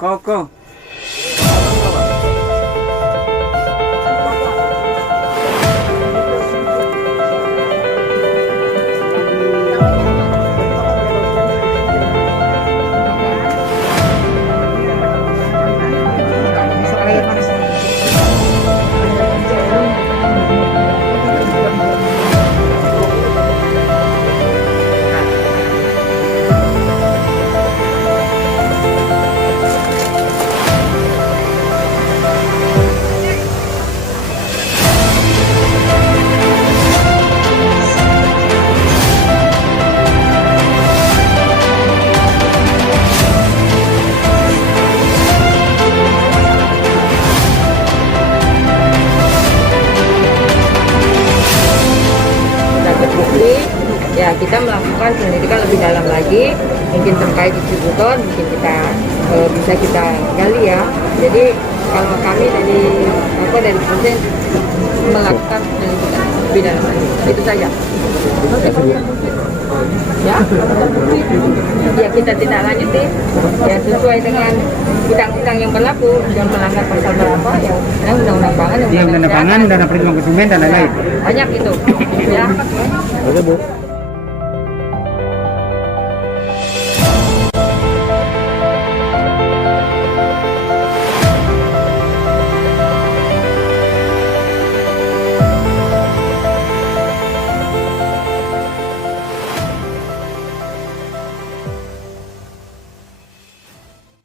Koko. Ya, kita melakukan penyelidikan lebih dalam lagi, mungkin terkait distributor, mungkin bisa kita gali ya. Jadi kalau kami dari polisi melakukan penyelidikan lebih dalam lagi, itu saja. Ya kita tindak lanjuti ya sesuai dengan undang-undang yang berlaku, yang melanggar pasal berapa ya, undang-undang pangan, Undang-undang pangan, undang-undang perlindungan konsumen dan lain-lain. banyak itu ya. Oke Bu.